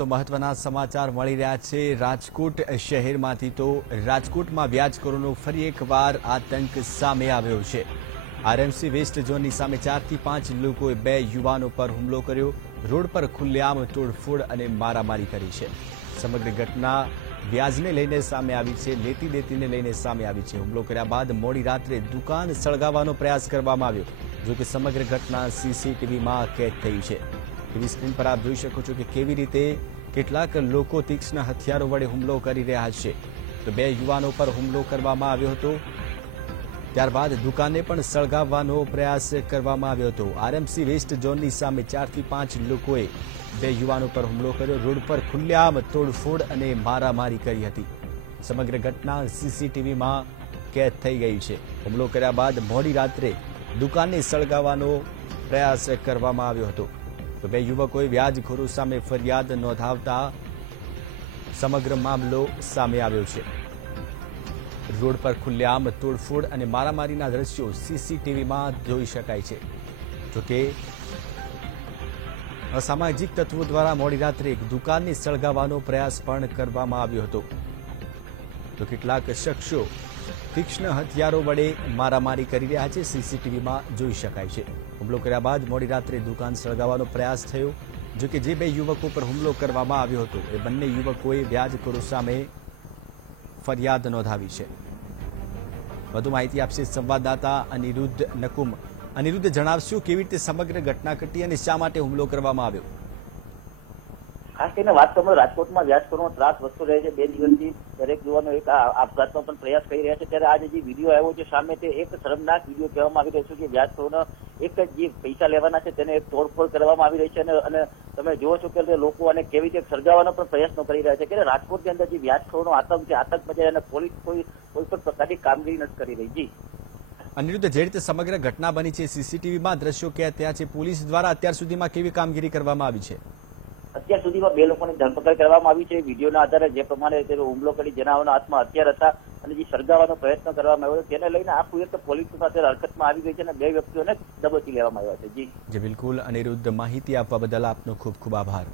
તો મહત્વના સમાચાર મળી રહ્યા છે રાજકોટ શહેરમાંથી। તો રાજકોટમાં વ્યાજખોરોનો ફરી એકવાર આતંક સામે આવ્યો છે। આરએમસી વેસ્ટ ઝોનની સામે 4 થી 5 લોકોએ 2 યુવાનો પર હુમલો કર્યો। રોડ પર ખુલ્લેઆમ તોડફોડ અને મારામારી કરી છે। સમગ્ર ઘટના વ્યાજને લઈને સામે આવી છે, લેતી દેતીને લઈને સામે આવી છે। હુમલો કર્યા બાદ મોડી રાત્રે દુકાન સળગાવવાનો પ્રયાસ કરવામાં આવ્યો। જો કે સમગ્ર ઘટના સીસીટીવીમાં કેદ થઈ છે। ટીવી સ્ક્રીન પર આપ જોઈ શકો છો કે કેવી રીતે કેટલાક લોકો તીક્ષ્ણ હથિયારો વડે હુમલો કરી રહ્યા છે। તો 2 યુવાનો પર હુમલો કરવામાં આવ્યો હતો। ત્યારબાદ દુકાનને પણ સળગાવવાનો પ્રયાસ કરવામાં આવ્યો હતો। આરએમસી વેસ્ટ ઝોનની સામે 4 થી 5 લોકોએ 2 યુવાનો પર હુમલો કર્યો। રોડ પર ખુલ્લેઆમ તોડફોડ અને મારામારી કરી હતી। સમગ્ર ઘટના સીસીટીવીમાં કેદ થઈ ગઈ છે। હુમલો કર્યા બાદ મોડી રાત્રે દુકાનને સળગાવવાનો પ્રયાસ કરવામાં આવ્યો હતો। તો 2 યુવકોએ વ્યાજખોરો સામે ફરિયાદ નોંધાવતા સમગ્ર મામલો સામે આવ્યો છે। રોડ પર ખુલ્લેઆમ તોડફોડ અને મારામારીના દ્રશ્યો સીસીટીવીમાં જોઈ શકાય છે। જોકે અસામાજિક તત્વો દ્વારા મોડી રાત્રે એક દુકાનને સળગાવવાનો પ્રયાસ પણ કરવામાં આવ્યો હતો। તો કેટલાક શખ્સો તીક્ષ્ણ હથિયારો વડે મારામારી કરી રહ્યા છે, સીસીટીવીમાં જોઈ શકાય છે। હુમલો કર્યા બાદ મોડી રાત્રે દુકાન સળગાવવાનો પ્રયાસ થયો। જો કે જે 2 યુવકો પર હુમલો કરવામાં આવ્યો હતો એ બંને યુવકોએ વ્યાજખોરો સામે ફરિયાદ નોંધાવી છે। વધુ માહિતી આપશે સંવાદદાતા અનિરુદ્ધ નકુમ। અનિરુદ્ધ, જણાવશો કેવી રીતે સમગ્ર ઘટના ઘટી અને શા માટે હુમલો કરવામાં આવ્યો? ખાસ કરીને વાત કરવામાં રાજકોટમાં વ્યાજખોરોનો ત્રાસ વધતો રહે છે। 2 દિવસથી દરેક યુવાનો એક આપઘાતનો પણ પ્રયાસ કરી રહ્યા છે। ત્યારે આજે જે વિડીયો આવ્યો છે સામે, તે એક શરમનાક વિડીયો કહેવામાં આવી રહ્યો છે કે વ્યાજખોરોનો એક જ જે પૈસા લેવાના છે તેને એક તોડફોડ કરવામાં આવી રહી છે અને તમે જુઓ છો કે લોકો અને કેવી રીતે સળગાવવાનો પણ પ્રયત્નો કરી રહ્યા છે કે રાજકોટની અંદર જે વ્યાજખોરોનો આતંક છે, આતંક મચાવી અને પોલીસ કોઈ પણ પ્રકારની કામગીરી નથી કરી રહી। જી અનિરુદ્ધ, જે રીતે સમગ્ર ઘટના બની છે, સીસીટીવીમાં દ્રશ્યો ક્યાં ત્યાં છે, પોલીસ દ્વારા અત્યાર સુધીમાં કેવી કામગીરી કરવામાં આવી છે? અત્યાર સુધીમાં 2 લોકોની ધરપકડ કરવામાં આવી છે। વિડીયોના આધારે જે પ્રમાણે તેનો હુમલો કરી જેનાઓના હાથમાં હથિયાર હતા અને જે સળગાવવાનો પ્રયત્ન કરવામાં આવ્યો તેને લઈને આખું એક પોલીસ સાથે હરકતમાં આવી ગઈ છે અને 2 વ્યક્તિઓને દબોચી લેવામાં આવ્યા છે। જી બિલકુલ અનિરુદ્ધ, માહિતી આપવા બદલ આપનો ખૂબ ખૂબ આભાર।